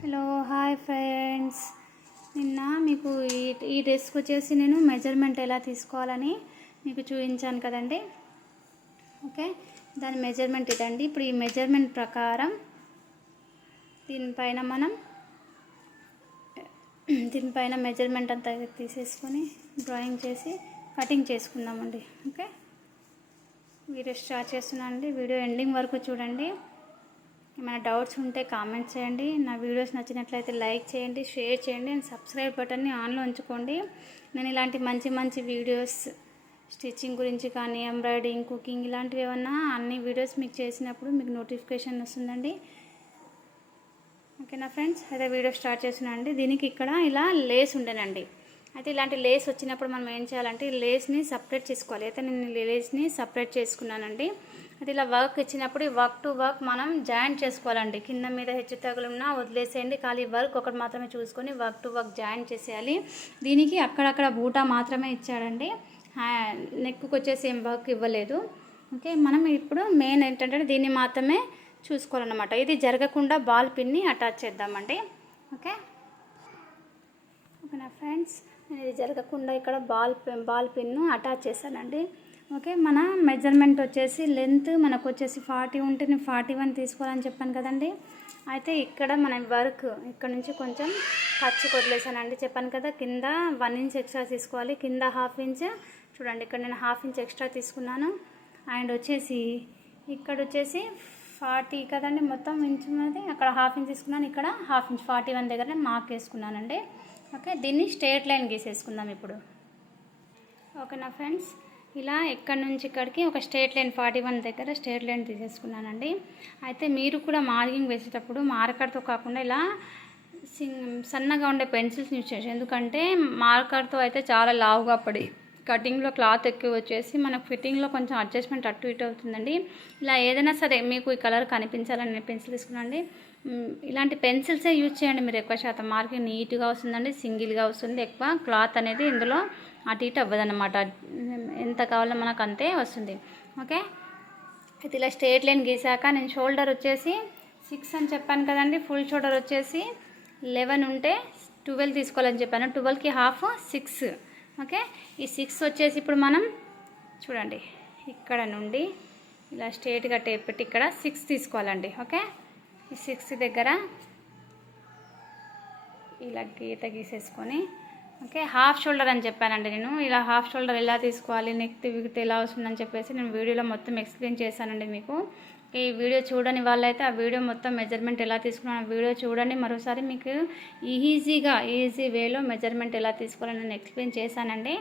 Hello hi friends. నిన్న మీకు ఈ డ్రెస్కి వచ్చేసి నేను మెజర్మెంట్ ఎలా తీసుకోవాలని మీకు చూపించాను కదండి. ఓకే, దాని మెజర్మెంట్ ఇదండి. ఇప్పుడు ఈ మెజర్మెంట్ ప్రకారం దీనిపైన మెజర్మెంట్ అంతా తీసేసుకొని డ్రాయింగ్ చేసి కటింగ్ చేసుకుందామండి. ఓకే, వీడియో స్టార్ట్ చేస్తున్నాను అండి. వీడియో ఎండింగ్ వరకు చూడండి. ఏమైనా డౌట్స్ ఉంటే కామెంట్ చేయండి. నా వీడియోస్ నచ్చినట్లయితే లైక్ చేయండి, షేర్ చేయండి అండ్ సబ్స్క్రైబ్ బటన్ని ఆన్లో ఉంచుకోండి. నేను ఇలాంటి మంచి మంచి వీడియోస్ స్టిచ్చింగ్ గురించి కానీ ఎంబ్రాయిడింగ్, కుకింగ్ ఇలాంటివి ఏమన్నా అన్ని వీడియోస్ మీకు చేసినప్పుడు మీకు నోటిఫికేషన్ వస్తుందండి. ఓకేనా ఫ్రెండ్స్, అయితే వీడియో స్టార్ట్ చేస్తున్నానండి. దీనికి ఇక్కడ ఇలా లేస్ ఉండేనండి. అయితే ఇలాంటి లేస్ వచ్చినప్పుడు మనం ఏం చేయాలంటే ఈ లేస్ని సపరేట్ చేసుకోవాలి. అయితే నేను లేస్ని సపరేట్ చేసుకున్నానండి. అది ఇలా వర్క్ ఇచ్చినప్పుడు ఈ వర్క్ టు వర్క్ మనం జాయింట్ చేసుకోవాలండి. కింద మీద హెచ్చు తగులున్నా వదిలేసేయండి. ఖాళీ వర్క్ ఒకటి మాత్రమే చూసుకొని వర్క్ టు వర్క్ జాయింట్ చేసేయాలి. దీనికి అక్కడక్కడ బూటా మాత్రమే ఇచ్చాడండి. నెక్కు వచ్చేసి ఏం వర్క్ ఇవ్వలేదు. ఓకే, మనం ఇప్పుడు మెయిన్ ఏంటంటే దీన్ని మాత్రమే చూసుకోవాలన్నమాట. ఇది జరగకుండా బాల్ పిన్ని అటాచ్ చేద్దామండి. ఓకేనా ఫ్రెండ్స్, నేను ఇది జరగకుండా ఇక్కడ బాల్ పిన్ను అటాచ్ చేశానండి. ఓకే, మన మెజర్మెంట్ వచ్చేసి లెంత్ మనకు వచ్చేసి 40 ఉంటే నేను 41 తీసుకోవాలని చెప్పాను కదండి. అయితే ఇక్కడ మన వర్క్ ఇక్కడ నుంచి కొంచెం ఖర్చు వదిలేసానండి. చెప్పాను కదా, కింద 1 ఇంచ్ ఎక్స్ట్రా తీసుకోవాలి, కింద 1/2 ఇంచ్. చూడండి, ఇక్కడ నేను 1/2 ఇంచ్ ఎక్స్ట్రా తీసుకున్నాను. అండ్ వచ్చేసి ఇక్కడ వచ్చేసి 40 కదండి, మొత్తం ఇంచ్ ఉన్నది. అక్కడ 1/2 ఇంచ్ తీసుకున్నాను, ఇక్కడ 1/2 ఇంచ్ 41 దగ్గర మార్క్ వేసుకున్నానండి. ఓకే, దీన్ని స్ట్రేట్ లైన్ గీసేసుకుందాం ఇప్పుడు. ఓకేనా ఫ్రెండ్స్, ఇలా ఇక్కడ నుంచి ఇక్కడికి ఒక స్ట్రేట్ లైన్ 41 దగ్గర స్ట్రేట్ లైన్ తీసేసుకున్నానండి. అయితే మీరు కూడా మార్కింగ్ వేసేటప్పుడు మార్కర్తో కాకుండా ఇలా సన్నగా ఉండే పెన్సిల్స్ యూజ్ చేసి, ఎందుకంటే మార్కర్తో అయితే చాలా లావుగా పడి కటింగ్లో క్లాత్ ఎక్కువ వచ్చేసి మనకు ఫిట్టింగ్లో కొంచెం అడ్జస్ట్మెంట్ అటు ఇటు అవుతుందండి. ఇలా ఏదైనా సరే మీకు ఈ కలర్ కనిపించాలని పెన్సిల్ తీసుకున్నాండి. ఇలాంటి పెన్సిల్సే యూజ్ చేయండి మీరు. ఎక్కువ శాతం మార్కింగ్ నీట్గా వస్తుందండి, సింగిల్గా వస్తుంది. ఎక్కువ క్లాత్ అనేది ఇందులో అటు ఇటు అవ్వదన్నమాట. ఎంత కావాలో మనకు అంతే వస్తుంది. ఓకే, అయితే ఇలా స్ట్రేట్ లైన్ గీసాక నేను షోల్డర్ వచ్చేసి 6 అని చెప్పాను కదండి. ఫుల్ షోల్డర్ వచ్చేసి 11 ఉంటే 12 తీసుకోవాలని చెప్పాను. 12కి హాఫ్ 6. ఓకే, ఈ 6 వచ్చేసి ఇప్పుడు మనం చూడండి ఇక్కడ నుండి ఇలా స్ట్రేట్గా టేప్ పెట్టి ఇక్కడ 6 తీసుకోవాలండి. ఓకే, ఈ 6 దగ్గర ఇలా గీత గీసేసుకొని, ఓకే, హాఫ్ షోల్డర్ అని చెప్పానండి నేను. ఇలా హాఫ్ షోల్డర్ ఎలా తీసుకోవాలి, నెక్ విగితే ఎలా వస్తుందని చెప్పేసి నేను వీడియోలో మొత్తం ఎక్స్ప్లెయిన్ చేశానండి మీకు. ఈ వీడియో చూడని వాళ్ళైతే ఆ వీడియో మొత్తం మెజర్మెంట్ ఎలా తీసుకున్నాను ఆ వీడియో చూడండి. మరోసారి మీకు ఈజీ వేలో మెజర్మెంట్ ఎలా తీసుకోవాలని నేను ఎక్స్ప్లెయిన్ చేశానండి.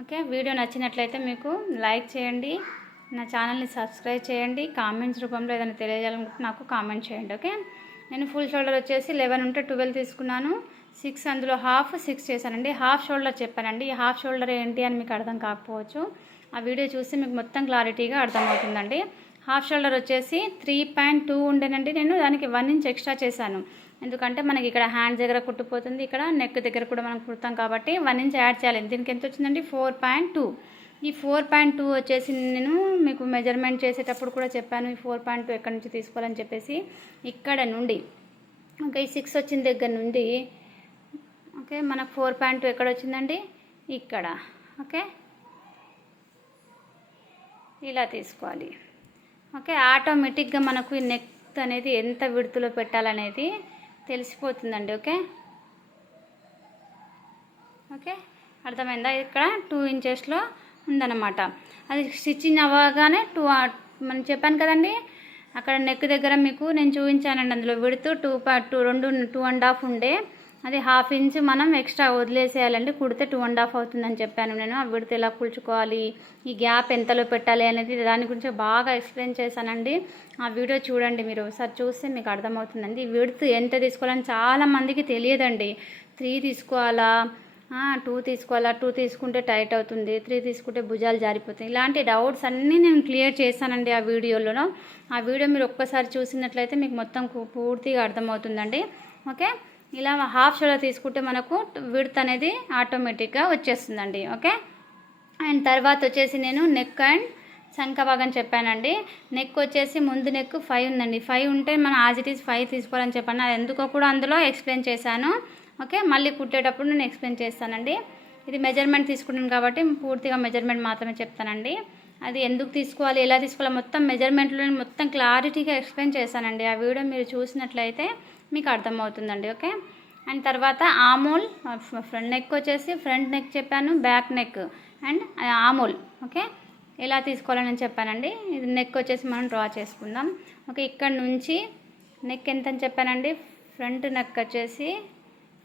ఓకే, వీడియో నచ్చినట్లయితే మీకు లైక్ చేయండి, నా ఛానల్ని సబ్స్క్రైబ్ చేయండి, కామెంట్స్ రూపంలో ఏదైనా తెలియజేయాలనుకుంటే నాకు కామెంట్ చేయండి. ఓకే, నేను ఫుల్ షోల్డర్ వచ్చేసి 11 ఉంటే 12 తీసుకున్నాను. 6 అందులో హాఫ్ 6 చేశానండి. హాఫ్ షోల్డర్ చెప్పానండి. ఈ హాఫ్ షోల్డర్ ఏంటి అని మీకు అర్థం కాకపోవచ్చు. ఆ వీడియో చూస్తే మీకు మొత్తం క్లారిటీగా అర్థమవుతుందండి. హాఫ్ షోల్డర్ వచ్చేసి 3.2 ఉండేనండి. నేను దానికి 1 ఇంచ్ ఎక్స్ట్రా చేశాను. ఎందుకంటే మనకి ఇక్కడ హ్యాండ్స్ దగ్గర కుట్టిపోతుంది, ఇక్కడ నెక్ దగ్గర కూడా మనం కుడతాం కాబట్టి 1 ఇంచ్ యాడ్ చేయాలి. దీనికి ఎంత వచ్చిందండి, 4.2. ఈ 4.2 వచ్చేసి నేను మీకు మెజర్మెంట్ చేసేటప్పుడు కూడా చెప్పాను. ఈ 4.2 ఎక్కడి నుంచి తీసుకోవాలని చెప్పేసి ఇక్కడ నుండి, ఓకే, ఈ 6 వచ్చిన దగ్గర నుండి, ఓకే, మనకు 4.2 ఎక్కడ వచ్చిందండి, ఇక్కడ. ఓకే, ఇలా తీసుకోవాలి. ఓకే, ఆటోమేటిక్గా మనకు ఈ నెక్ అనేది ఎంత విడుతులో పెట్టాలనేది తెలిసిపోతుందండి. ఓకే, అర్థమైందా? ఇక్కడ 2 ఇంచెస్లో ఉందన్నమాట. అది స్టిచ్చింగ్ అవ్వగానే మనం చెప్పాను కదండి, అక్కడ నెక్ దగ్గర మీకు నేను చూపించానండి. అందులో విడుతూ 2.5 ఉండే, అది 1/2 ఇంచ్ మనం ఎక్స్ట్రా వదిలేసేయాలండి. కుడితే 2.5 అవుతుందని చెప్పాను నేను. ఆ విడత ఎలా కూల్చుకోవాలి, ఈ గ్యాప్ ఎంతలో పెట్టాలి అనేది దాని గురించి బాగా ఎక్స్ప్లెయిన్ చేశానండి. ఆ వీడియో చూడండి, మీరు ఒకసారి చూస్తే మీకు అర్థమవుతుందండి. ఈ విడత ఎంత తీసుకోవాలని చాలామందికి తెలియదండి. 3 తీసుకోవాలా, 2 తీసుకోవాలా, 2 తీసుకుంటే టైట్ అవుతుంది, 3 తీసుకుంటే భుజాలు జారిపోతాయి, ఇలాంటి డౌట్స్ అన్నీ నేను క్లియర్ చేశానండి ఆ వీడియోలో. ఆ వీడియో మీరు ఒక్కసారి చూసినట్లయితే మీకు మొత్తం పూర్తిగా అర్థమవుతుందండి. ఓకే, ఇలా హాఫ్ షోల్డర్ తీసుకుంటే మనకు విడ్త్ అనేది ఆటోమేటిక్గా వచ్చేస్తుందండి. ఓకే, అండ్ తర్వాత వచ్చేసి నేను నెక్ అండ్ సంఖ భాగం చెప్పానండి. నెక్ వచ్చేసి ముందు నెక్ 5 ఉందండి. 5 ఉంటే మనం యాజ్ ఇట్ ఈస్ 5 తీసుకోవాలని చెప్పాను. అది ఎందుకో కూడా అందులో ఎక్స్ప్లెయిన్ చేశాను. ఓకే, మళ్ళీ కుట్టేటప్పుడు నేను ఎక్స్ప్లెయిన్ చేస్తానండి. ఇది మెజర్మెంట్ తీసుకున్నాను కాబట్టి పూర్తిగా మెజర్మెంట్ మాత్రమే చెప్తానండి. అది ఎందుకు తీసుకోవాలి, ఎలా తీసుకోవాలి, మొత్తం మెజర్మెంట్లో మొత్తం క్లారిటీగా ఎక్స్ప్లెయిన్ చేశానండి. ఆ వీడియో మీరు చూసినట్లయితే మీకు అర్థమవుతుందండి. ఓకే, అండ్ తర్వాత ఆమోల్ ఫ్రంట్ నెక్ వచ్చేసి ఫ్రంట్ నెక్ చెప్పాను, బ్యాక్ నెక్ అండ్ ఆమోల్. ఓకే, ఎలా తీసుకోవాలని చెప్పానండి. ఇది నెక్ వచ్చేసి మనం డ్రా చేసుకుందాం. ఓకే, ఇక్కడ నుంచి నెక్ ఎంత అని చెప్పానండి. ఫ్రంట్ నెక్ వచ్చేసి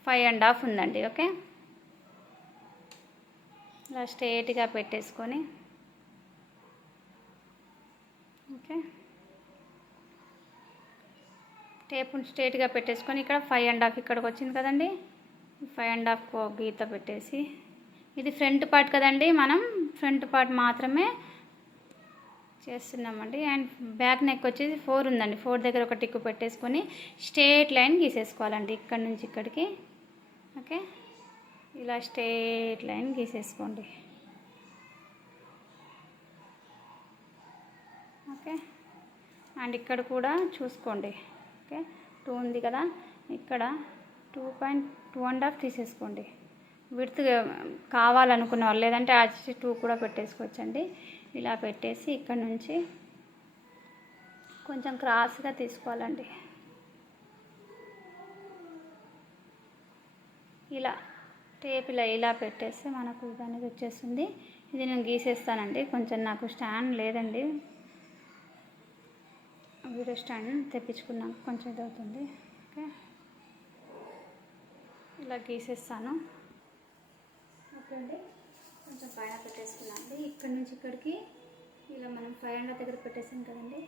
5.5 ఉందండి. ఓకే, ఇలా స్ట్రేట్గా పెట్టేసుకొని ఓకే టేపుని స్ట్రేట్గా పెట్టేసుకొని ఇక్కడ 5.5 ఇక్కడికి వచ్చింది కదండి. 5.5 గీత పెట్టేసి, ఇది ఫ్రంట్ పార్ట్ కదండి, మనం ఫ్రంట్ పార్ట్ మాత్రమే చేస్తున్నామండి. అండ్ బ్యాక్ నెక్ వచ్చేసి 4 ఉందండి. 4 దగ్గర ఒక టిక్కు పెట్టేసుకొని స్ట్రేట్ లైన్ గీసేసుకోవాలండి ఇక్కడ నుంచి ఇక్కడికి. ఓకే, ఇలా స్ట్రేట్ లైన్ గీసేసుకోండి. ఓకే, అండ్ ఇక్కడ కూడా చూసుకోండి. ఓకే, 2 ఉంది కదా, ఇక్కడ 2.5 తీసేసుకోండి. విడ్త్ కావాలనుకున్న వాళ్ళు, లేదంటే యాక్చువల్లీ 2 కూడా పెట్టేసుకోవచ్చండి. ఇలా పెట్టేసి ఇక్కడ నుంచి కొంచెం క్రాస్గా తీసుకోవాలండి. ఇలా టేప్ ఇలా పెట్టేస్తే మనకు ఇది అనేది వచ్చేస్తుంది. ఇది నేను గీసేస్తానండి. కొంచెం నాకు స్టాండ్ లేదండి, వీడియో స్టాండ్ తెప్పించుకున్నాక కొంచెం ఇది అవుతుంది. ఓకే, ఇలా గీసేస్తాను. ఓకే అండి, కొంచెం పైన పెట్టేసుకున్నాండి. ఇక్కడ నుంచి ఇక్కడికి ఇలా మనం 5.5 దగ్గర పెట్టేసాం కదండి.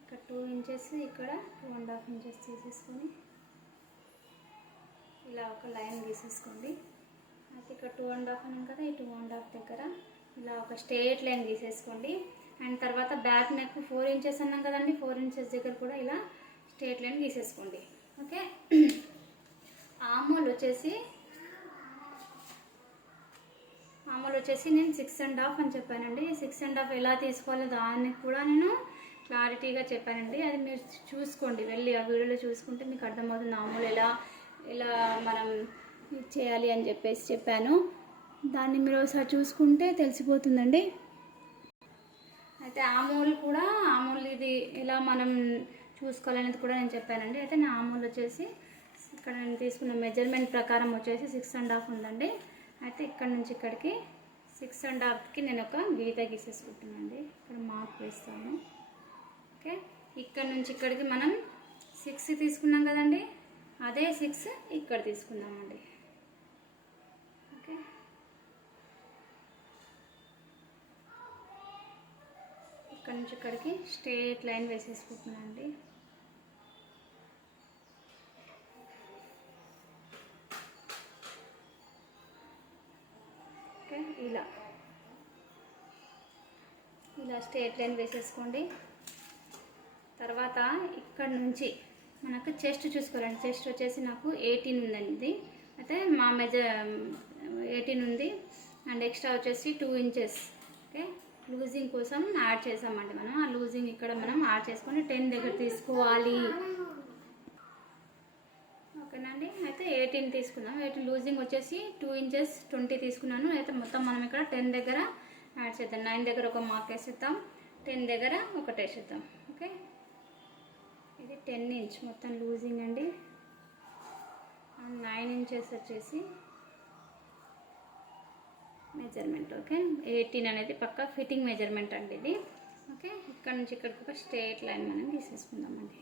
ఇక్కడ 2 ఇంచెస్, ఇక్కడ 2.5 ఇంచెస్ తీసేసుకొని ఇలా ఒక లైన్ గీసేసుకోండి. అయితే ఇక్కడ 2.5 అన్నాం కదా, ఈ 2.5 దగ్గర ఇలా ఒక స్ట్రేట్ లైన్ గీసేసుకోండి. అండ్ తర్వాత బ్యాక్ నెక్ 4 ఇంచెస్ అన్నాం కదండి, 4 ఇంచెస్ దగ్గర కూడా ఇలా స్ట్రేట్ లైన్ గీసేసుకోండి. ఓకే, ఆమోల్ వచ్చేసి నేను 6.5 అని చెప్పానండి. 6.5 ఎలా తీసుకోవాలో దానికి కూడా నేను క్లారిటీగా చెప్పానండి. అది మీరు చూసుకోండి, వెళ్ళి ఆ వీడియోలో చూసుకుంటే మీకు అర్థమవుతుంది ఆమోల్ ఎలా మనం చేయాలి అని చెప్పేసి చెప్పాను. దాన్ని మీరు ఒకసారి చూసుకుంటే తెలిసిపోతుందండి. అయితే ఆమూల్ ఇది ఎలా మనం చూసుకోవాలనేది కూడా నేను చెప్పానండి. అయితే నా ఆమూల్ వచ్చేసి ఇక్కడ నేను తీసుకున్న మెజర్మెంట్ ప్రకారం వచ్చేసి 6.5 ఉందండి. అయితే ఇక్కడ నుంచి ఇక్కడికి 6.5కి నేను ఒక గీత గీసేసుకుంటున్నానండి. ఇక్కడ మార్క్ వేస్తాను. ఓకే, ఇక్కడ నుంచి ఇక్కడికి మనం 6 తీసుకున్నాం కదండి, అదే 6 ఇక్కడ తీసుకున్నామండి. ఓకే, ఇక్కడ నుంచి ఇక్కడికి స్ట్రేట్ లైన్ వేసేసుకుంటున్నానండి. ఓకే, ఇలా స్ట్రేట్ లైన్ వేసేసుకోండి. తర్వాత ఇక్కడ నుంచి మనకు చెస్ట్ చూసుకోవాలండి. చెస్ట్ వచ్చేసి నాకు 18 ఉందండి. అయితే మా 18 ఉంది. అండ్ ఎక్స్ట్రా వచ్చేసి 2 ఇంచెస్. ఓకే, లూజింగ్ కోసం యాడ్ చేసామండి మనం. ఆ లూజింగ్ ఇక్కడ మనం యాడ్ చేసుకొని 10 దగ్గర తీసుకోవాలి. ఓకేనండి, అయితే 18 తీసుకుందాం. 18 లూజింగ్ వచ్చేసి 2 ఇంచెస్ 20 తీసుకున్నాను. అయితే మొత్తం మనం ఇక్కడ 10 దగ్గర యాడ్ చేద్దాం. 9 దగ్గర ఒక మార్క్ వేసేద్దాం, 10 దగ్గర ఒకటి వేసేద్దాం. ఓకే, ఇది 10 ఇంచ్ మొత్తం లూజింగ్ అండి. 9 ఇంచెస్ వచ్చేసి మెజర్మెంట్. ఓకే, 18 అనేది పక్కా ఫిట్టింగ్ మెజర్మెంట్ అండి ఇది. ఓకే, ఇక్కడ నుంచి ఇక్కడికి ఒక స్ట్రేట్ లైన్ మనం తీసేసుకుందామండి.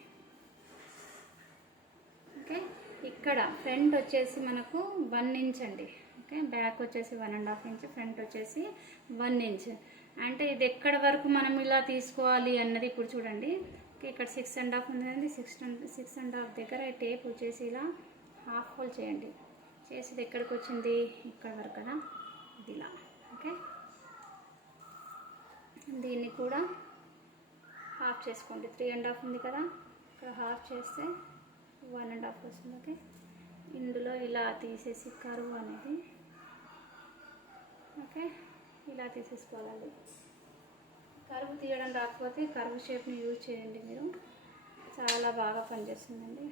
ఓకే, ఇక్కడ ఫ్రంట్ వచ్చేసి మనకు 1 ఇంచ్ అండి. ఓకే, బ్యాక్ వచ్చేసి 1.5 ఇంచ్, ఫ్రంట్ వచ్చేసి 1 ఇంచ్. అంటే ఇది ఎక్కడ వరకు మనం ఇలా తీసుకోవాలి అన్నది ఇప్పుడు చూడండి. ఓకే, ఇక్కడ 6.5 ఉంది కదండి, 6.5 దగ్గర టేప్ వచ్చేసి ఇలా హాఫ్ హోల్ చేయండి. చేసి ఇది ఎక్కడికి వచ్చింది, ఇక్కడ వరకు కదా, ఇది ఇలా. ఓకే, దీన్ని కూడా హాఫ్ చేసుకోండి. 3.5 ఉంది కదా, ఇక్కడ హాఫ్ చేస్తే 1.5 వస్తుంది. ఓకే, ఇందులో ఇలా తీసేసి కర్వ్ అనేది ఓకే ఇలా తీసేసుకోవాలి. కరువు తీయడం రాకపోతే కరువు షేప్ని యూజ్ చేయండి, మీరు చాలా బాగా పనిచేస్తుందండి.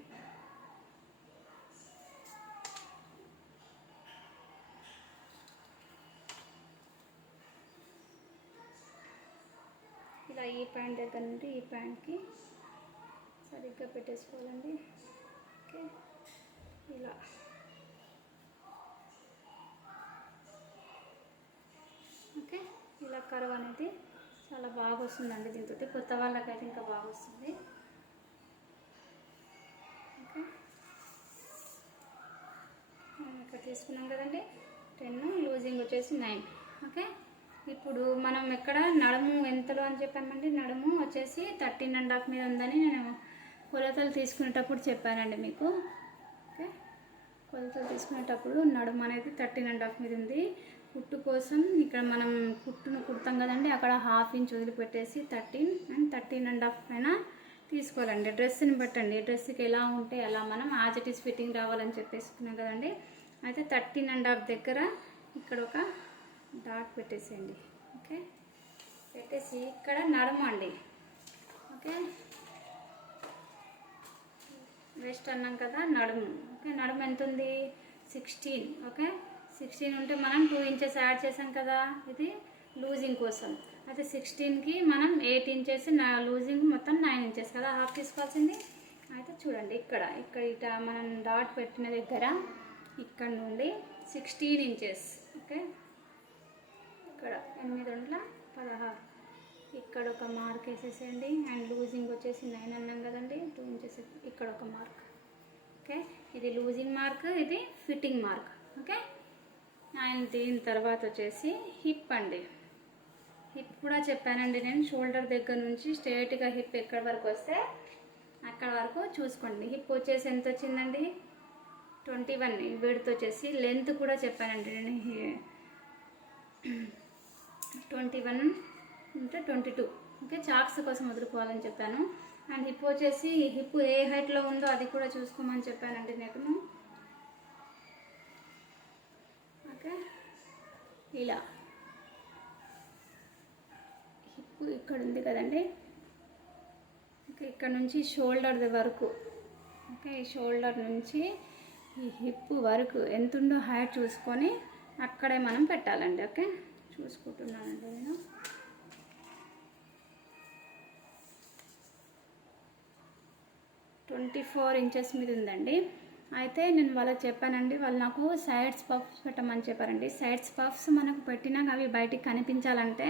ఇలా ఈ పాయింట్ దగ్గర నుండి ఈ పాయింట్కి సరిగ్గా పెట్టేసుకోవాలండి. ఓకే, ఇలా ఓకే, ఇలా కరువు అనేది చాలా బాగా వస్తుందండి. దీంతో కొత్త వాళ్ళకైతే ఇంకా బాగా వస్తుంది. ఓకే, మనం ఇక్కడ తీసుకున్నాం కదండి 10, లూజింగ్ వచ్చేసి 9. ఓకే, ఇప్పుడు మనం ఎక్కడ నడుము ఎంతలో అని చెప్పామండి, నడుము వచ్చేసి 13.5 మీద ఉందని నేను కొలతలు తీసుకునేటప్పుడు చెప్పానండి మీకు. ఓకే, కొలతలు తీసుకునేటప్పుడు నడుము అనేది 13.5 మీద ఉంది. కుట్టు కోసం ఇక్కడ మనం కుట్టును కుడతాం కదండి, అక్కడ 1/2 ఇంచ్ వదిలిపెట్టేసి 13 అండ్ 13.5 పైన తీసుకోవాలండి. డ్రెస్ని బట్టండి, డ్రెస్కి ఎలా ఉంటే అలా మనం యాజ్ ఇట్ ఈస్ ఫిట్టింగ్ రావాలని చెప్పేసుకున్నాం కదండి. అయితే 13.5 దగ్గర ఇక్కడ ఒక డాట్ పెట్టేసేయండి. ఓకే, పెట్టేసి ఇక్కడ నడుము అండి. ఓకే, వెస్ట్ అన్నాం కదా, నడుము. ఓకే, నడుము ఎంత ఉంది 16. ఓకే, 16 ఉంటే మనం 2 ఇంచెస్ యాడ్ చేసాం కదా, ఇది లూజింగ్ కోసం. అయితే 16కి మనం 8 ఇంచెస్ లూజింగ్ మొత్తం 9 ఇంచెస్ కదా, హాఫ్ తీసుకోవాల్సింది. అయితే చూడండి ఇక్కడ ఇట మనం డాట్ పెట్టిన దగ్గర ఇక్కడ నుండి 16 ఇంచెస్. ఓకే, ఇక్కడ 8×16 ఇక్కడ ఒక మార్క్ వేసేసేయండి. అండ్ లూజింగ్ వచ్చేసి 9 అన్నాం కదండి, 2 ఇంచెస్ ఇక్కడ ఒక మార్క్. ఓకే, ఇది లూజింగ్ మార్క్, ఇది ఫిట్టింగ్ మార్క్. ఓకే, అండ్ దీని తర్వాత వచ్చేసి హిప్ అండి. హిప్ కూడా చెప్పానండి నేను, షోల్డర్ దగ్గర నుంచి స్ట్రైట్గా హిప్ ఎక్కడి వరకు వస్తే అక్కడ వరకు చూసుకోండి. హిప్ వచ్చేసి ఎంత వచ్చిందండి 21. విడ్త్ వచ్చేసి లెంత్ కూడా చెప్పానండి నేను 21 అంటే 22. ఓకే, చాక్స్ కోసం వదులుకోవాలని చెప్పాను. అండ్ హిప్ వచ్చేసి హిప్ ఏ హైట్లో ఉందో అది కూడా చూసుకోమని చెప్పానండి నేను. ఓకే, ఇలా హిప్ ఇక్కడ ఉంది కదండి. ఓకే, ఇక్కడ నుంచి షోల్డర్ వరకు. ఓకే, ఈ షోల్డర్ నుంచి ఈ హిప్ వరకు ఎంత ఉందో హైట్ చూసుకొని అక్కడే మనం పెట్టాలండి. ఓకే, చూసుకుంటున్నానండి నేను. ట్వంటీ 24 ఇంచెస్ మీద ఉందండి. అయితే నేను వాళ్ళకి చెప్పానండి, వాళ్ళు నాకు సైడ్స్ పఫ్స్ పెట్టమని చెప్పారండి. సైడ్స్ పఫ్స్ మనకు పెట్టినాక అవి బయటికి కనిపించాలంటే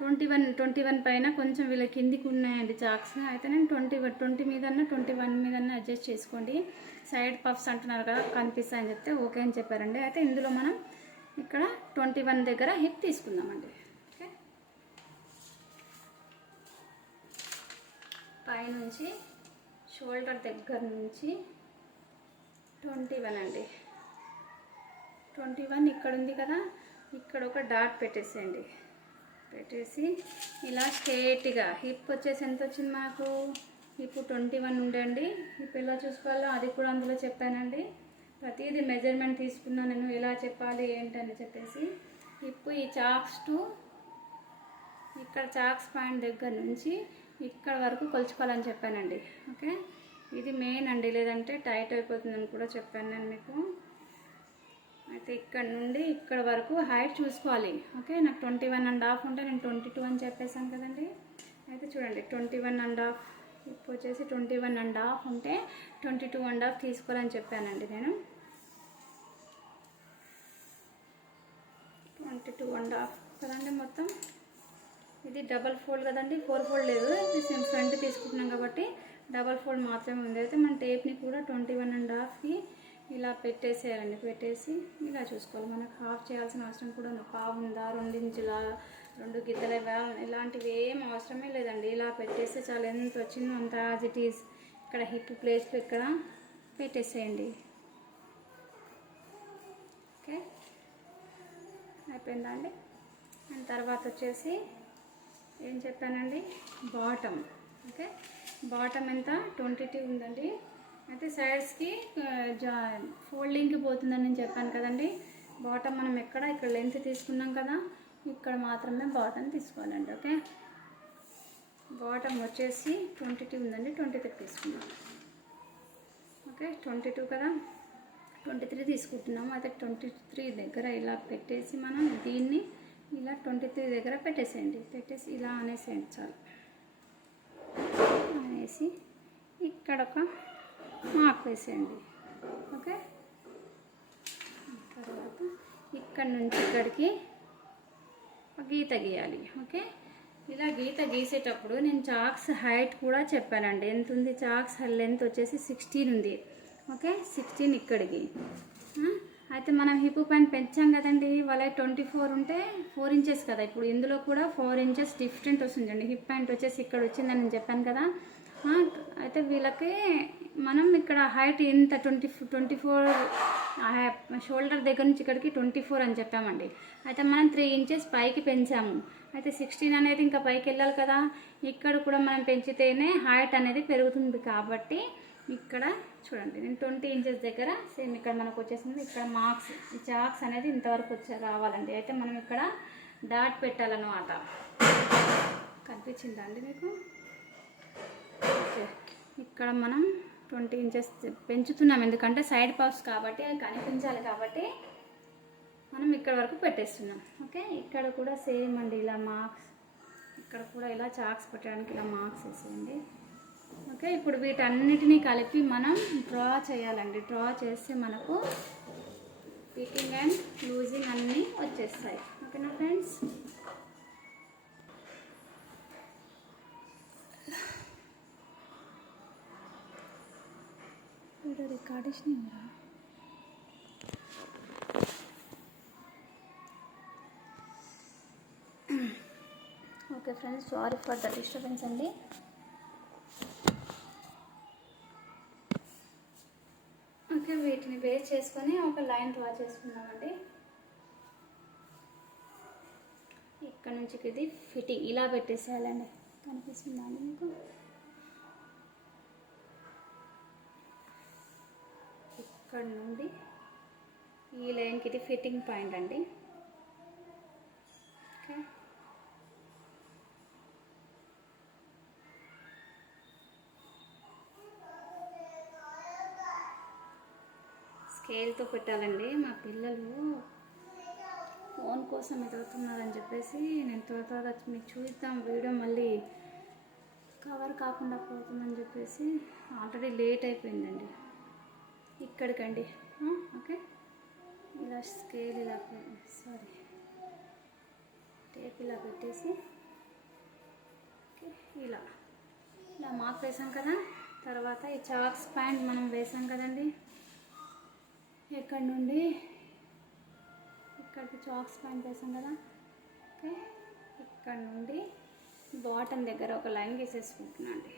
21 పైన కొంచెం వీళ్ళ కిందికి ఉన్నాయండి చాక్స్. అయితే నేను 20 మీదన్నా 21 మీదన్నా అడ్జస్ట్ చేసుకోండి. సైడ్ పఫ్స్ అంటున్నారు కదా, కనిపిస్తాయని చెప్తే ఓకే అని చెప్పారండి. అయితే ఇందులో మనం ఇక్కడ 21 దగ్గర హిప్ తీసుకుందామండి. ఓకే, పైనుంచి షోల్డర్ దగ్గర నుంచి 21 అండి. 21 ఇక్కడ ఉంది కదా, ఇక్కడ ఒక డాట్ పెట్టేసేయండి. పెట్టేసి ఇలా స్ట్రేట్గా హిప్ వచ్చేసి ఎంత వచ్చింది మాకు, హిప్ 21 ఉండండి. హిప్ ఎలా చూసుకోవాలో అది కూడా అందులో చెప్పానండి. ప్రతిదీ మెజర్మెంట్ తీసుకున్నా నేను, ఎలా చెప్పాలి ఏంటని చెప్పేసి. హిప్ ఈ చాక్స్ టు ఇక్కడ చాక్స్ పాయింట్ దగ్గర నుంచి ఇక్కడ వరకు కొలుచుకోవాలని చెప్పానండి. ఓకే, ఇది మెయిన్ అండి, లేదంటే టైట్ అయిపోతుందని కూడా చెప్పాను నేను మీకు. అయితే ఇక్కడ నుండి ఇక్కడ వరకు హైట్ చూసుకోవాలి. ఓకే, నాకు 21.5 ఉంటే నేను 22 అని చెప్పేసాను కదండి. అయితే చూడండి 21.5 ఇప్పుడు వచ్చేసి 21.5 ఉంటే 22.5 తీసుకోవాలని చెప్పానండి నేను. 22.5 కదండి మొత్తం. ఇది డబల్ ఫోల్డ్ కదండి, 4 ఫోల్డ్ లేదు. ఇది సేమ్ ఫ్రంట్ తీసుకుంటున్నాం కాబట్టి డబల్ ఫోల్డ్ మాత్రమే ఉంది. అయితే మన టేప్ని కూడా 21.5కి ఇలా పెట్టేసేయాలండి. పెట్టేసి ఇలా చూసుకోవాలి. మనకు హాఫ్ చేయాల్సిన అవసరం కూడా ఉంది. పావు ఉందా, 2 ఇంచుల, 2 గిద్దల ఇలాంటివి ఏం అవసరమే లేదండి. ఇలా పెట్టేస్తే చాలా ఎంత వచ్చిందో అంత యాజ్ ఇట్ ఈస్ ఇక్కడ హిప్ ప్లేస్లో ఇక్కడ పెట్టేసేయండి. ఓకే, అయిపోయిందా అండి. అండ్ తర్వాత వచ్చేసి ఏం చెప్పానండి, బాటమ్. ఓకే, బాటమ్ ఎంత 22 ఉందండి. అయితే సైడ్స్కి ఫోల్డింగ్కి పోతుందని నేను చెప్పాను కదండి. బాటమ్ మనం ఇక్కడ లెంత్ తీసుకున్నాం కదా, ఇక్కడ మాత్రమే బాటమ్ తీసుకోవాలండి. ఓకే, బాటమ్ వచ్చేసి 22 ఉందండి, 23 తీసుకున్నాను. ఓకే 22 కదా, 23 తీసుకుంటున్నాము. అయితే 23 దగ్గర ఇలా పెట్టేసి మనం దీన్ని ఇలా 23 దగ్గర పెట్టేసేయండి. పెట్టేసి ఇలా అనేసేయండి చాలు. అనేసి ఇక్కడ ఒక మార్క్ వేసేయండి. ఓకే, తర్వాత ఇక్కడ నుంచి ఇక్కడికి గీత గీయాలి. ఓకే, ఇలా గీత గీసేటప్పుడు నేను చాక్స్ హైట్ కూడా చెప్పానండి. ఎంత ఉంది చాక్స్ లెంత్ వచ్చేసి 16 ఉంది. ఓకే 16 ఇక్కడికి. అయితే మనం హిప్ పాయింట్ పెంచాం కదండి, వాళ్ళ 24 ఉంటే 4 ఇంచెస్ కదా. ఇప్పుడు ఇందులో కూడా 4 ఇంచెస్ డిఫరెంట్ వస్తుందండి. హిప్ పాయింట్ వచ్చేసి ఇక్కడ వచ్చిందని నేను చెప్పాను కదా. అయితే వీళ్ళకి మనం ఇక్కడ హైట్ ఇంత 24 షోల్డర్ దగ్గర నుంచి ఇక్కడికి 24 అని చెప్పామండి. అయితే మనం 3 ఇంచెస్ పైకి పెంచాము. అయితే 16 అనేది ఇంకా పైకి వెళ్ళాలి కదా. ఇక్కడ కూడా మనం పెంచితేనే హైట్ అనేది పెరుగుతుంది. కాబట్టి ఇక్కడ చూడండి నేను 20 ఇంచెస్ దగ్గర సేమ్ ఇక్కడ మనకు వచ్చేసింది. ఇక్కడ మార్క్స్ ఈ చాక్స్ అనేది ఇంతవరకు రావాలండి. అయితే మనం ఇక్కడ డాట్ పెట్టాలన్నమాట. కనిపించిందా అండి మీకు? ఓకే, ఇక్కడ మనం 20 ఇంచెస్ పెంచుతున్నాం. ఎందుకంటే సైడ్ పఫ్స్ కాబట్టి అవి కనిపించాలి కాబట్టి మనం ఇక్కడ వరకు పెట్టేస్తున్నాం. ఓకే, ఇక్కడ కూడా సేమ్ అండి ఇలా మార్క్స్, ఇక్కడ కూడా ఇలా చాక్స్ పెట్టడానికి ఇలా మార్క్స్ వేసేయండి. ఓకే, ఇప్పుడు వీటన్నిటినీ కలిపి మనం డ్రా చేయాలండి. డ్రా చేస్తే మనకు ఫిట్టింగ్ అండ్ లూజింగ్ అన్నీ వచ్చేస్తాయి. ఓకేనా ఫ్రెండ్స్? రికార్డేషన్ okay friends, sorry for the disturbance అండి. ఓకే, వీటిని బేస్ చేసుకొని ఒక లైన్ డ్రా చేసుకున్నామండి. ఇక్కడ నుంచి ఇది ఫిట్టింగ్ ఇలా పెట్టేసేయాలండి. కనిపిస్తుందా అండి మీకు? ఇక్కడ నుండి ఈ లైన్కి ఇది ఫిట్టింగ్ పాయింట్ అండి. ఓకే, స్కేల్తో పెట్టాలండి. మా పిల్లలు ఫోన్ కోసం ఎదుగుతున్నారని చెప్పేసి నేను త్వర మీకు చూద్దాం వీడియో, మళ్ళీ కవర్ కాకుండా పోతుందని చెప్పేసి ఆల్రెడీ లేట్ అయిపోయిందండి. ఇక్కడికండి. ఓకే, ఇలా స్కేల్ ఇలా టేప్ ఇలా పెట్టేసి ఇలా ఇలా మార్క్ వేసాం కదా. తర్వాత ఈ చాక్స్ ప్యాంట్ మనం వేసాం కదండి. ఇక్కడ నుండి ఇక్కడికి చాక్స్ ప్యాంట్ వేసాం కదా. ఓకే, ఇక్కడ నుండి బాటమ్ దగ్గర ఒక లైన్ గీసేసుకుంటున్నా అండి.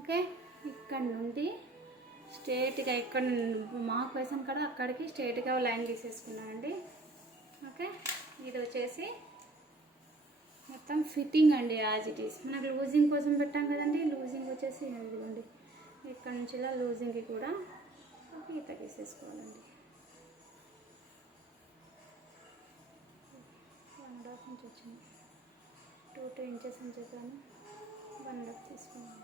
ఓకే, ఇక్కడ నుండి స్ట్రేట్గా ఇక్కడ మార్క్ వేసాం కదా అక్కడికి స్ట్రేట్గా లైన్ గీసేసుకున్నానండి. ఓకే, ఇది వచ్చేసి మొత్తం ఫిట్టింగ్ అండి యాజ్ ఇట్ ఈస్. మనకు లూజింగ్ కోసం పెట్టాం కదండి. లూజింగ్ వచ్చేసి ఇదిగోండి ఇక్కడ నుంచి ఇలా లూజింగ్కి కూడా గీత గీసేసుకోవాలండి. 1.5 ఇంచ్ వచ్చింది. 2 ఇంచెస్ అని చెప్పాను, 1.5 తీసుకోండి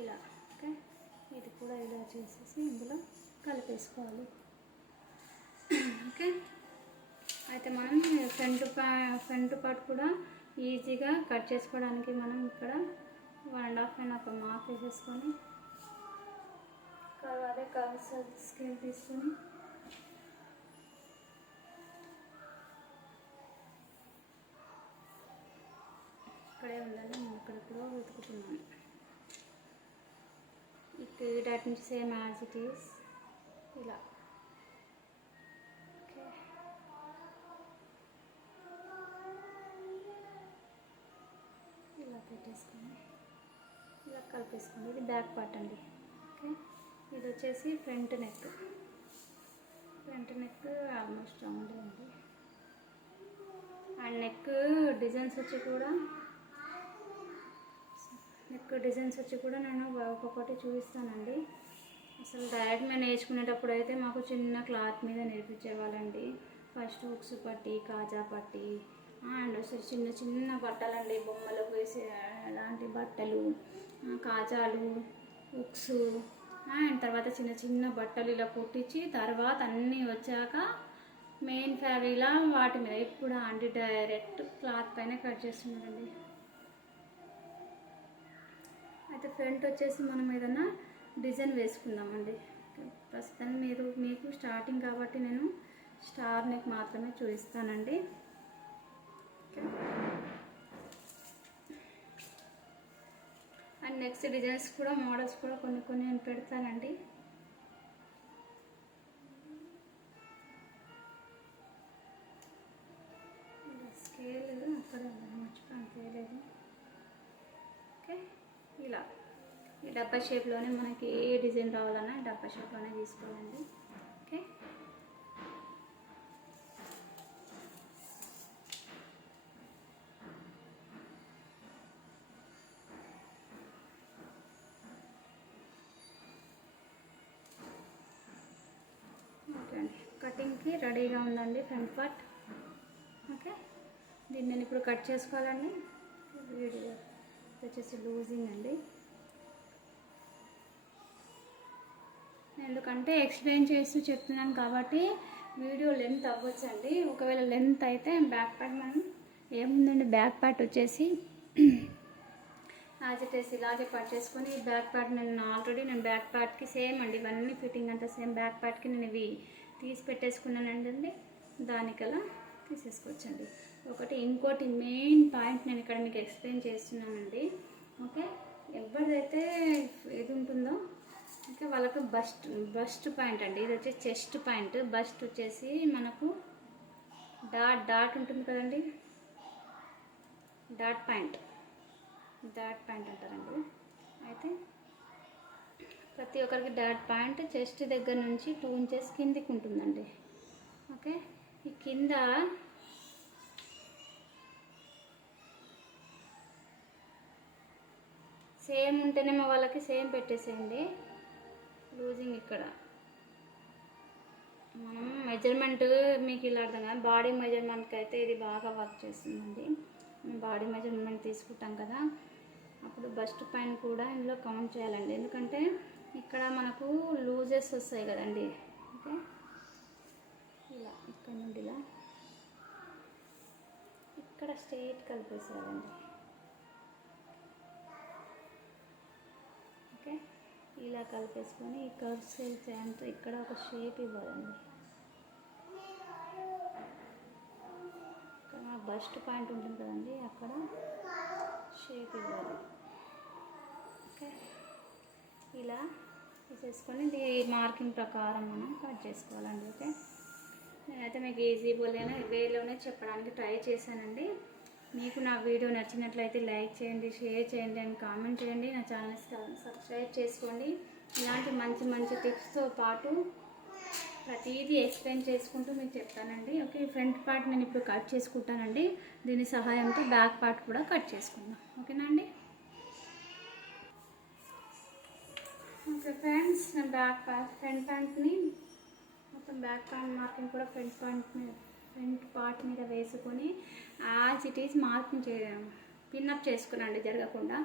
ఇలా. ఓకే, ఇది కూడా ఇలా చేసేసి ఇందులో కలిపేసుకోవాలి. ఓకే, అయితే మనం ఫ్రంట్ పార్ట్ కూడా ఈజీగా కట్ చేసుకోవడానికి మనం ఇక్కడ 1.5 అని ఒక మార్క్ వేసేసుకొని అదే కర్వ్స్ స్కేల్ తీసుకొని ఇక్కడే ఉండాలి. నేను ఇక్కడెక్కడో వెతుకుతున్నాను. ఇక్కడ నుంచి సేమ్ యాజ్ ఇట్ ఈస్ ఇలా. ఓకే, ఇలా పెట్టేసుకొని ఇలా కలిపేసుకోండి. ఇది బ్యాక్ పార్ట్ అండి. ఓకే, ఇది వచ్చేసి front neck. Front neck almost round ఉంది. అండ్ నెక్ డిజైన్స్ వచ్చి కూడా నేను ఒక్కొక్కటి చూపిస్తానండి. అసలు డైరెక్ట్ మేము నేర్చుకునేటప్పుడు అయితే మాకు చిన్న క్లాత్ మీద నేర్పించేవాళ్ళండి. ఫస్ట్ హుక్స్ పట్టి, కాజా పట్టి, అండ్ అసలు చిన్న చిన్న బట్టలండి, బొమ్మలకు వేసే అలాంటి బట్టలు, కాజాలు, హుక్స్, అండ్ తర్వాత చిన్న చిన్న బట్టలు ఇలా కుట్టించి తర్వాత అన్నీ వచ్చాక మెయిన్ ఫ్యాబ్రిక్లా వాటి మీద. ఇప్పుడు ఆంటీ డైరెక్ట్ క్లాత్ పైన కట్ చేస్తున్నారండి. అయితే ఫ్రంట్ వచ్చేసి మనం ఏదైనా డిజైన్ వేసుకుందామండి. ప్రస్తుతానికి మీకు స్టార్టింగ్ కాబట్టి నేను స్టార్ నెక్ మాత్రమే చూపిస్తానండి. అండ్ నెక్స్ట్ డిజైన్స్ కూడా మోడల్స్ కూడా కొన్ని నేను పెడతానండి. స్కేల్ అక్కడ మర్చిపోయాను తేలేదు. ఓకే, ఇలా ఈ డబ్బా షేప్లోనే మనకి ఏ డిజైన్ రావాలన్నా డబ్బా షేప్లోనే తీసుకోవాలండి. ఓకే, ఓకే అండి. కటింగ్కి రెడీగా ఉందండి ఫ్రంట్ పార్ట్. ఓకే, దీన్ని నేను ఇప్పుడు కట్ చేసుకోవాలండి. వీడియో వచ్చేసి లూజింగ్ అండి. ఎందుకంటే ఎక్స్ప్లెయిన్ చేస్తూ చెప్తున్నాను కాబట్టి వీడియో లెంత్ అవ్వచ్చండి. ఒకవేళ లెంత్ అయితే బ్యాక్ పార్ట్ మనం ఏముందండి, బ్యాక్ పార్ట్ వచ్చేసి యాజిటేసి ఇలాగే కట్ చేసుకొని బ్యాక్ పార్ట్ నేను బ్యాక్ పార్ట్కి సేమ్ అండి, ఇవన్నీ ఫిట్టింగ్ అంతా సేమ్. బ్యాక్ పార్ట్కి నేను ఇవి తీసి పెట్టేసుకున్నానండి, దానికలా తీసేసుకోవచ్చండి. ఇంకోటి మెయిన్ పాయింట్ నేను ఇక్కడ మీకు ఎక్స్ప్లెయిన్ చేస్తున్నానండి. ఓకే, ఎవరిదైతే ఇది ఉంటుందో ఓకే వాళ్ళకు బస్ట్ పాయింట్ అండి. ఇది వచ్చేసి చెస్ట్ పాయింట్. బస్ట్ వచ్చేసి మనకు డాట్ ఉంటుంది కదండి, డాట్ పాయింట్ అంటారండి. అయితే ప్రతి ఒక్కరికి డాట్ పాయింట్ చెస్ట్ దగ్గర నుంచి 2 ఇంచెస్ కిందికి ఉంటుందండి. ఓకే, ఈ కింద సేమ్ ఉంటేనేమో వాళ్ళకి సేమ్ పెట్టేసేయండి. లూజింగ్ ఇక్కడ మనం మెజర్మెంట్ మీకు ఇలా అర్థం కాదు. బాడీ మెజర్మెంట్కి అయితే ఇది బాగా వర్క్ చేస్తుందండి. మేము బాడీ మెజర్మెంట్ తీసుకుంటాం కదా, అప్పుడు బస్ట్ పైన కూడా ఇందులో కౌంట్ చేయాలండి. ఎందుకంటే ఇక్కడ మనకు లూజెస్ వస్తాయి కదండి. ఓకే, ఇలా ఇక్కడ నుండి ఇలా ఇక్కడ స్ట్రైట్ కలిపేసేయాలండి. ఓకే, ఇలా కలిపేసుకొని ఈ కర్వ్స్ చేయంతో ఇక్కడ ఒక షేప్ ఇవ్వాలండి. ఇక్కడ బస్ట్ పాయింట్ ఉంటుంది కదండి, అక్కడ షేప్ ఇవ్వాలి. ఓకే, ఇలా తీసేసుకొని ఇది మార్కింగ్ ప్రకారం మనం కట్ చేసుకోవాలండి. ఓకే, నేనైతే మీకు ఈజీ వేలోనే చెప్పడానికి ట్రై చేశానండి. మీకు నా వీడియో నచ్చినట్లయితే లైక్ చేయండి, షేర్ చేయండి అండ్ కామెంట్ చేయండి. నా ఛానల్ సబ్స్క్రైబ్ చేసుకోండి. ఇలాంటి మంచి టిప్స్తో పాటు ప్రతిదీ ఎక్స్ప్లెయిన్ చేసుకుంటూ మీకు చెప్తానండి. ఓకే, ఫ్రంట్ పార్ట్ నేను ఇప్పుడు కట్ చేసుకుంటానండి. దీని సహాయంతో బ్యాక్ పార్ట్ కూడా కట్ చేసుకుందాం. ఓకేనా అండి? ఓకే ఫ్రెండ్స్, నేను ఫ్రంట్ ప్యాంట్ని మొత్తం బ్యాక్ పార్ట్ మార్కింగ్ కూడా ఫ్రంట్ పార్ట్ మీద వేసుకొని as it is marking pin up చేసుకున్నాండి జరగకుండా.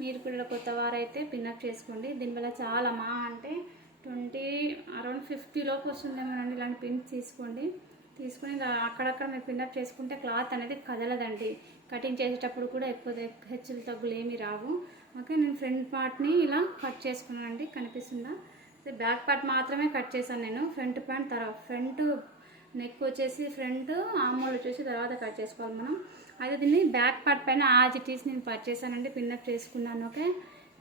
మీరు కూడా కొత్త వారైతే పిన్అప్ చేసుకోండి. దీనివల్ల చాలా అంటే అరౌండ్ 50 లోపు వస్తుందేమోనండి. ఇలాంటి పిన్స్ తీసుకొని అక్కడక్కడ మీరు పిన్అప్ చేసుకుంటే క్లాత్ అనేది కదలదండి. కటింగ్ చేసేటప్పుడు కూడా ఎక్కువ హెచ్చులు తగ్గులు ఏమీ రావు. ఓకే, నేను ఫ్రంట్ పార్ట్ని ఇలా కట్ చేసుకున్నానండి, కనిపిస్తుందా? బ్యాక్ పార్ట్ మాత్రమే కట్ చేశాను నేను. ఫ్రంట్ పార్ట్ తర్వాత ఫ్రంట్ నెక్ వచ్చేసి ఫ్రంట్ ఆమోల్ వచ్చేసి తర్వాత కట్ చేసుకోవాలి మనం. అయితే దీన్ని బ్యాక్ పార్ట్ పైన యాజ్ ఇట్ ఈజ్ నేను కట్ చేశానండి, పిన్అప్ చేసుకున్నాను. ఓకే,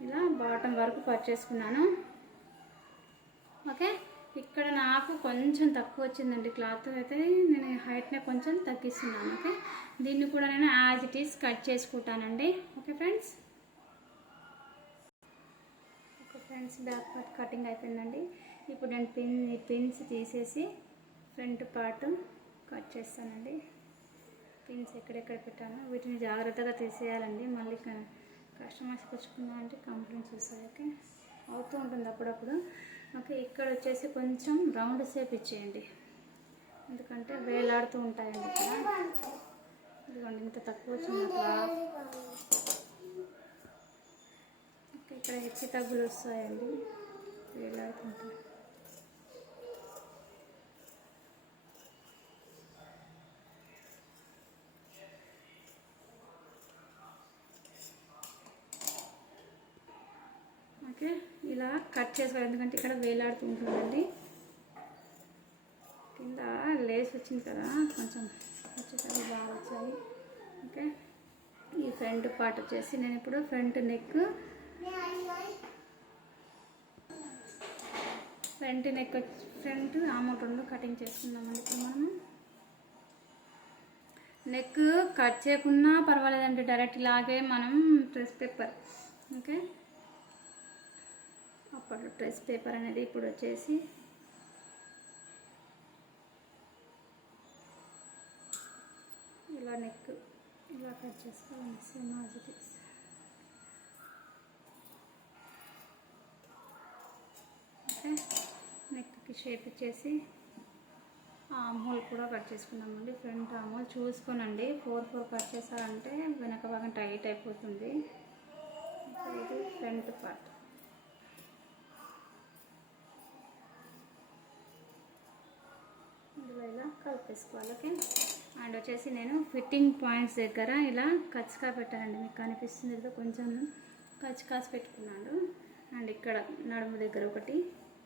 ఇలా బాటమ్ వరకు కట్ చేసుకున్నాను. ఓకే, ఇక్కడ నాకు కొంచెం తక్కువ వచ్చిందండి క్లాత్, అయితే నేను హైట్నే కొంచెం తగ్గిస్తున్నాను. ఓకే, దీన్ని కూడా నేను యాజ్ ఇట్ ఈజ్ కట్ చేసుకుంటానండి. Okay friends, back part cutting అయిపోయిందండి. ఇప్పుడు నేను పిన్స్ తీసేసి ఫ్రంట్ పార్ట్ కట్ చేస్తానండి. పిన్స్ ఎక్కడెక్కడ పెట్టాను వీటిని జాగ్రత్తగా తీసేయాలండి. మళ్ళీ కస్టమర్స్ పుచ్చుకున్నా అంటే కంప్లైంట్స్ వస్తాయి. ఓకే, అవుతూ ఉంటుంది అప్పుడప్పుడు. ఓకే, ఇక్కడ వచ్చేసి కొంచెం రౌండ్ షేప్ ఇచ్చేయండి, ఎందుకంటే వేలాడుతూ ఉంటాయండి ఇక్కడ. ఇదిగోండి ఇంత తక్కువ వచ్చింది అట్లా. ఓకే, ఇక్కడ హెచ్చు తగ్గులు వస్తాయండి, వేలాడుతుంటాయి. ఓకే, ఇలా కట్ చేసుకోవాలి, ఎందుకంటే ఇక్కడ వేలాడుతూ ఉంటుందండి. కింద లేస్ వచ్చింది కదా, కొంచెం వచ్చేసరికి బాగా వచ్చాయి. ఓకే, ఈ ఫ్రంట్ పార్ట్ వచ్చేసి నేను ఇప్పుడు ఫ్రంట్ నెక్ ఫ్రంట్ ఆమౌంట్ రెండు కటింగ్ చేసుకున్నామండి. ఇప్పుడు మనము నెక్ కట్ చేయకున్నా పర్వాలేదండి, డైరెక్ట్ ఇలాగే మనం ట్రెస్ పేపర్, ఓకే, అప్పుడు ట్రెస్ పేపర్ అనేది ఇప్పుడు వచ్చేసి ఇలా నెక్ ఇలా కట్ చేసుకోవాలి, same as it is. Okay, నెక్కి షేప్ ఇచ్చేసి ఆమ్హోల్ కూడా కట్ చేసుకున్నామండి. ఫ్రంట్ ఆమ్హోల్ చూసుకోనండి, 4 కట్ చేశారంటే వెనక భాగం టైట్ అయిపోతుంది. ఇది ఫ్రంట్ పార్ట్. ఇలా కలిపేసుకోవాలి. ఓకే, అండ్ వచ్చేసి నేను ఫిట్టింగ్ పాయింట్స్ దగ్గర ఇలా కచ్చికా పెట్టానండి, మీకు కనిపిస్తుంది కదా, కొంచెం కచ్చికాసి పెట్టుకున్నాను. అండ్ ఇక్కడ నడుము దగ్గర ఒకటి,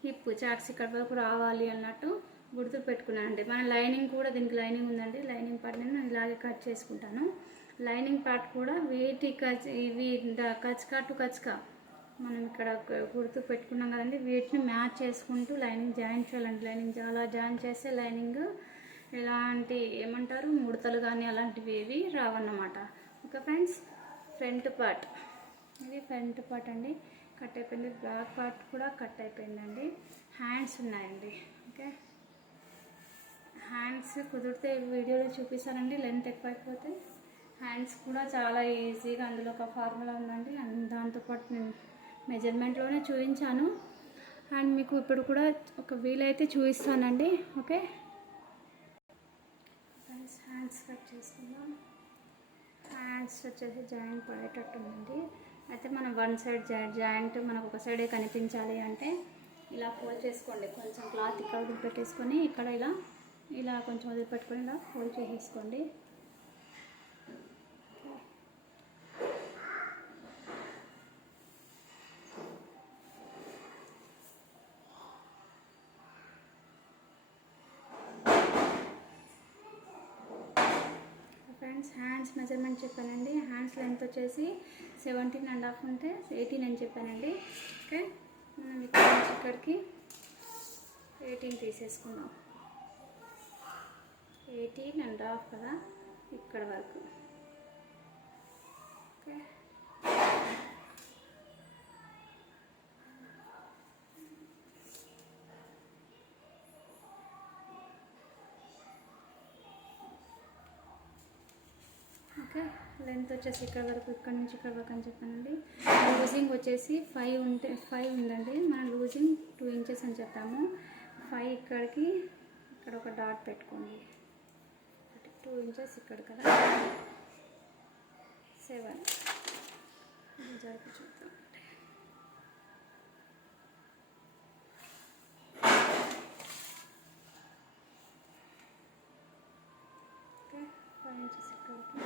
హిప్ చాక్స్ ఇక్కడ వరకు రావాలి అన్నట్టు గుర్తులు పెట్టుకున్నాను అండి. మన లైనింగ్ కూడా, దీనికి లైనింగ్ ఉందండి, లైనింగ్ పార్ట్ నేను ఇలాగే కట్ చేసుకుంటాను. లైనింగ్ పార్ట్ కూడా వీటి ఇవి కచ్చికా టు కచ్చికా మనం ఇక్కడ గుర్తు పెట్టుకున్నాం కదండి, వీటిని మ్యాచ్ చేసుకుంటూ లైనింగ్ జాయిన్ చేయాలండి. లైనింగ్ అలా జాయిన్ చేస్తే లైనింగ్ ఎలాంటి ఏమంటారు ముడతలు కానీ అలాంటివి ఏవి రావన్నమాట. ఓకే ఫ్రెండ్స్, ఫ్రంట్ పార్ట్ ఇది ఫ్రంట్ పార్ట్ అండి, కట్ అయిపోయింది. బ్యాక్ పార్ట్ కూడా కట్ అయిపోయిందండి. హ్యాండ్స్ ఉన్నాయండి. ఓకే, హ్యాండ్స్ కుదిరితే వీడియోలో చూపిస్తానండి, లెంత్ ఎక్కువైపోతే. హ్యాండ్స్ కూడా చాలా ఈజీగా, అందులో ఒక ఫార్ములా ఉందండి, దాంతోపాటు నేను మెజర్మెంట్లోనే చూపించాను. అండ్ మీకు ఇప్పుడు కూడా ఒక వీలైతే చూపిస్తానండి. ఓకే ఫ్రెండ్స్, హ్యాండ్స్ కట్ చేసుకుందాం. హ్యాండ్స్ వచ్చేసి జాయింట్ పడేటట్టు ఉందండి. అయితే మనం వన్ సైడ్ జాయింట్ మనకు ఒక సైడే కనిపించాలి అంటే ఇలా ఫోల్డ్ చేసుకోండి. కొంచెం క్లాత్ ఇక్కడ వదిలిపెట్టేసుకొని ఇక్కడ ఇలా కొంచెం వదిలిపెట్టుకొని ఇలా ఫోల్డ్ చేసేసుకోండి. ఫ్రెండ్స్, హ్యాండ్స్ మెజర్మెంట్ చెప్పానండి. హ్యాండ్స్ లెంత్ వచ్చేసి 17.5 ఉంటే 18 అని చెప్పానండి. ఓకే, మనం ఇక్కడ నుంచి ఇక్కడికి 18 తీసేసుకుందాం. 18.5 కదా ఇక్కడ వరకు. ఓకే, ఓకే, లెంత్ వచ్చేసి ఇక్కడ వరకు, ఇక్కడ నుంచి ఇక్కడ వరకు అని చెప్పానండి. లూజింగ్ వచ్చేసి 5 ఉంటే 5 ఉందండి, మనం లూజింగ్ 2 ఇంచెస్ అని చెప్పాము. 5 ఇక్కడికి, ఇక్కడ ఒక డాట్ పెట్టుకోండి. 2 ఇంచెస్ ఇక్కడ కదా, 7 జరిపి చూద్దాం. ఓకే, 5 ఇంచెస్ ఇక్కడికి,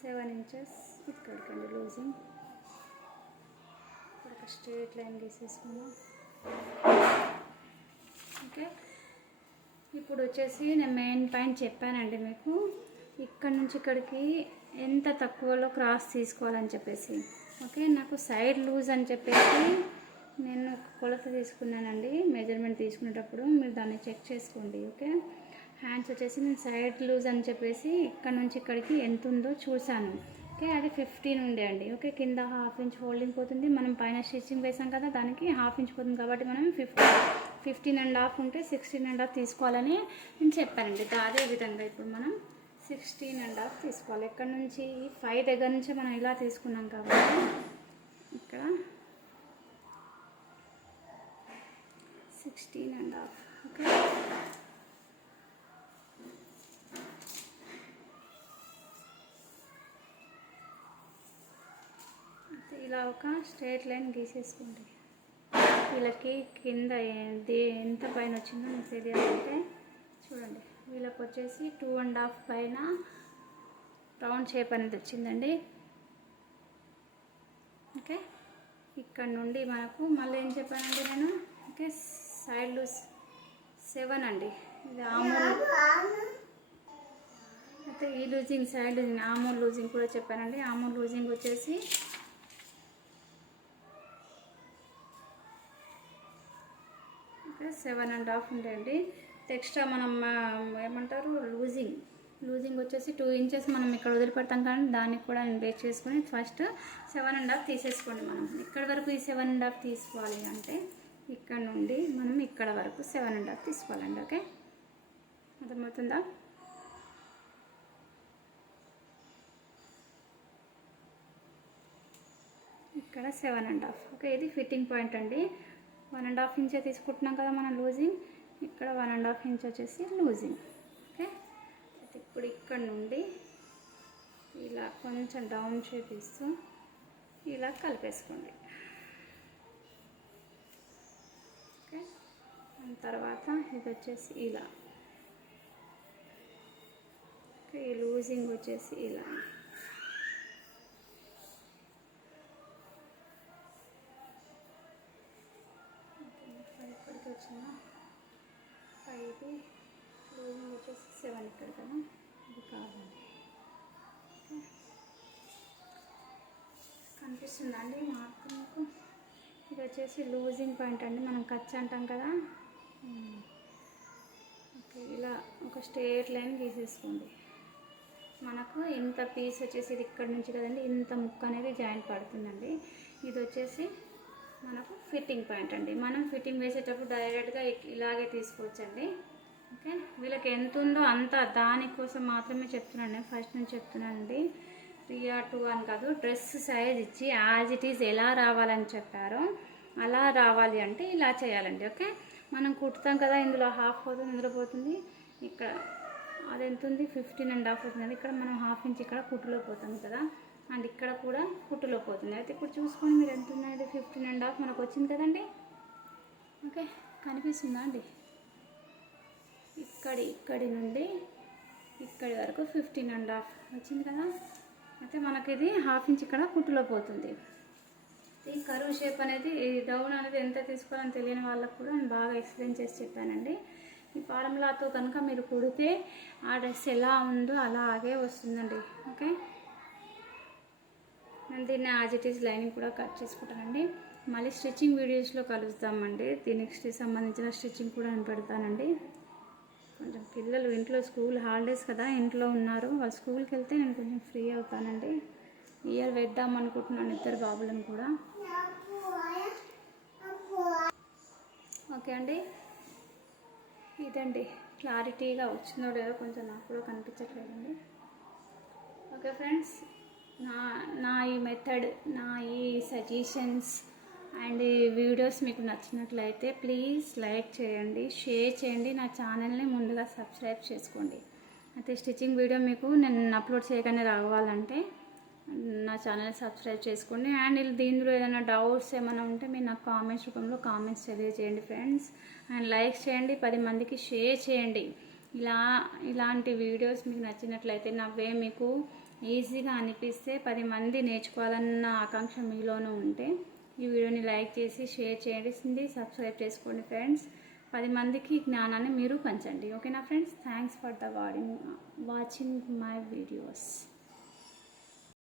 7 ఇంచెస్ ఇక్కడికండి లూజింగ్. ఇక్కడ ఒక స్ట్రేట్ లైన్ గీసేసుకుందాం. ఓకే, ఇప్పుడు వచ్చేసి నేను మెయిన్ పాయింట్ చెప్పానండి మీకు, ఇక్కడ నుంచి ఇక్కడికి ఎంత తక్కువలో క్రాస్ తీసుకోవాలని చెప్పేసి. ఓకే, నాకు సైడ్ లూజ్ అని చెప్పేసి నేను కొలత తీసుకున్నానండి. మెజర్మెంట్ తీసుకునేటప్పుడు మీరు దాన్ని చెక్ చేసుకోండి. ఓకే, హ్యాండ్స్ వచ్చేసి నేను సైడ్ లూజ్ అని చెప్పేసి ఇక్కడ నుంచి ఇక్కడికి ఎంత ఉందో చూసాను. ఓకే, అది 15 ఉండే అండి. ఓకే, కింద 1/2 ఇంచ్ హోల్డింగ్ పోతుంది, మనం పైన స్టిచ్చింగ్ వేసాం కదా, దానికి 1/2 ఇంచ్ పోతుంది కాబట్టి మనం 15.5 ఉంటే 16.5 తీసుకోవాలని నేను చెప్పానండి. అదే విధంగా ఇప్పుడు మనం 16.5 తీసుకోవాలి. ఇక్కడ నుంచి 5 దగ్గర నుంచి మనం ఇలా తీసుకున్నాం కాబట్టి ఇక్కడ 16.5. ఓకే, ఇలా ఒక స్ట్రైట్ లైన్ గీసేసుకోండి. వీళ్ళకి కింద ఎంత పైన వచ్చిందో మీకు తెలియాలంటే చూడండి, వీళ్ళకి వచ్చేసి 2.5 పైన రౌండ్ షేప్ అనేది వచ్చిందండి. ఓకే, ఇక్కడ నుండి మనకు మళ్ళీ ఏం చెప్పానండి నేను, ఓకే సైడ్ లూజ్ 7 అండి. ఇది ఆమూల్ అయితే ఈ లూజింగ్ సైడ్ లూజింగ్ ఆమూల్ లూజింగ్ కూడా చెప్పానండి. ఆమూల్ లూజింగ్ వచ్చేసి ఓకే 7.5 ఉండేయండి. ఎక్స్ట్రా మనం ఏమంటారు లూజింగ్ వచ్చేసి 2 ఇంచెస్ మనం ఇక్కడ వదిలిపెడతాం, కానీ దానికి కూడా బేస్ చేసుకొని ఫస్ట్ 7.5 తీసేసుకోండి. మనం ఇక్కడ వరకు ఈ 7.5 తీసుకోవాలి అంటే ఇక్కడ నుండి మనం ఇక్కడ వరకు 7.5 తీసుకోవాలండి. ఓకే, అర్థమవుతుందా? ఇక్కడ 7.5. ఓకే, ఇది ఫిట్టింగ్ పాయింట్ అండి. 1.5 ఇంచే తీసుకుంటున్నాం కదా మనం లూజింగ్, ఇక్కడ 1.5 ఇంచ్ వచ్చేసి లూజింగ్. ఓకే, ఇప్పుడు ఇక్కడ నుండి ఇలా కొంచెం డౌన్ షేప్ ఇస్తూ ఇలా కలిపేసుకోండి. ఓకే, తర్వాత ఇది వచ్చేసి ఇలా, ఓకే ఈ లూజింగ్ వచ్చేసి ఇలా. ఇక్కడికి వచ్చిన 5 లూజింగ్ వచ్చేసి 7 ఇక్కడ కదా, ఇది కాదండి. కనిపిస్తుందా అండి మార్క్ మీకు? ఇది వచ్చేసి లూజింగ్ పాయింట్ అండి, మనం ఖర్చు అంటాం కదా. ఓకే, ఇలా ఒక స్ట్రేట్ లైన్ గీసేసుకోండి. మనకు ఇంత పీస్ వచ్చేసి ఇది ఇక్కడ నుంచి కదండి, ఇంత ముక్క అనేది జాయింట్ పడుతుందండి. ఇది వచ్చేసి మనకు ఫిట్టింగ్ పాయింట్ అండి. మనం ఫిట్టింగ్ వేసేటప్పుడు డైరెక్ట్గా ఇలాగే తీసుకోవచ్చండి. ఓకే, వీళ్ళకి ఎంత ఉందో అంత దానికోసం మాత్రమే చెప్తున్నాను, ఫస్ట్ నుంచి చెప్తున్నానండి. 3 or 2 అని కాదు, డ్రెస్ సైజ్ ఇచ్చి యాజ్ ఇట్ ఈజ్ ఎలా రావాలని చెప్పారో అలా రావాలి అంటే ఇలా చేయాలండి. ఓకే, మనం కుట్టుతాం కదా, ఇందులో హాఫ్ పోతుంది, ఇందులో పోతుంది. ఇక్కడ అది ఎంత ఉంది 15.5 అవుతుంది. ఇక్కడ మనం 1/2 ఇంచ్ ఇక్కడ కుట్టులో పోతాం కదా, అండ్ ఇక్కడ కూడా కుట్టులో పోతుంది. అయితే ఇప్పుడు చూసుకొని మీరు ఎంత ఉన్నది 15.5 మనకు వచ్చింది కదండి. ఓకే, కనిపిస్తుందా అండి? ఇక్కడి నుండి ఇక్కడి వరకు 15.5 వచ్చింది కదా. అయితే మనకి ఇది 1/2 ఇంచ్ ఇక్కడ కుట్టులో పోతుంది. ఈ కరువు షేప్ అనేది, ఈ డౌన్ అనేది ఎంత తీసుకోవాలని తెలియని వాళ్ళకు కూడా నేను బాగా ఎక్స్ప్లెయిన్ చేసి చెప్పానండి. ఈ ఫార్ములాతో కనుక మీరు కుడితే ఆ డ్రెస్ ఎలా ఉందో అలాగే వస్తుందండి. ఓకే, నేను దీన్ని యాజ్ ఇట్ ఈజ్ లైనింగ్ కూడా కట్ చేసుకుంటానండి. మళ్ళీ స్టిచ్చింగ్ వీడియోస్లో కలుస్తామండి. దీనికి సంబంధించిన స్టిచ్చింగ్ కూడా నేను పెడతానండి. కొంచెం పిల్లలు ఇంట్లో స్కూల్ హాలిడేస్ కదా, ఇంట్లో ఉన్నారు, వాళ్ళు స్కూల్కి వెళ్తే నేను కొంచెం ఫ్రీ అవుతానండి. ఇయర్ వేద్దాం అనుకుంటున్నాను 2 బాబులను కూడా. ఓకే అండి, ఇదండి క్లారిటీగా వచ్చిందో లేదో కొంచెం నాకు కూడా కనిపించట్లేదండి. ఓకే ఫ్రెండ్స్, నా ఈ మెథడ్, నా ఈ సజెషన్స్ అండ్ ఈ వీడియోస్ మీకు నచ్చినట్లయితే ప్లీజ్ లైక్ చేయండి, షేర్ చేయండి, నా ఛానల్ని ముందుగా సబ్స్క్రైబ్ చేసుకోండి. అయితే స్టిచ్చింగ్ వీడియో మీకు నేను అప్లోడ్ చేయగానే రావాలంటే నా ఛానల్ సబ్స్క్రైబ్ చేసుకోండి. అండ్ దీనిలో ఏదైనా డౌట్స్ ఏమైనా ఉంటే మీరు నాకు కామెంట్స్ రూపంలో కామెంట్స్ తెలియజేయండి ఫ్రెండ్స్. అండ్ లైక్ చేయండి, 10 మందికి షేర్ చేయండి. ఇలాంటి వీడియోస్ మీకు నచ్చినట్లయితే, నవ్వే మీకు ఈజీగా అనిపిస్తే, 10 మంది నేర్చుకోవాలన్న ఆకాంక్ష మీలోనూ ఉంటే ఈ వీడియోని లైక్ చేసి షేర్ చేయండి, సబ్స్క్రైబ్ చేసుకోండి ఫ్రెండ్స్. 10 మందికి జ్ఞానాన్ని మీరు పంచండి. ఓకేనా friends? Thanks for the watching my videos.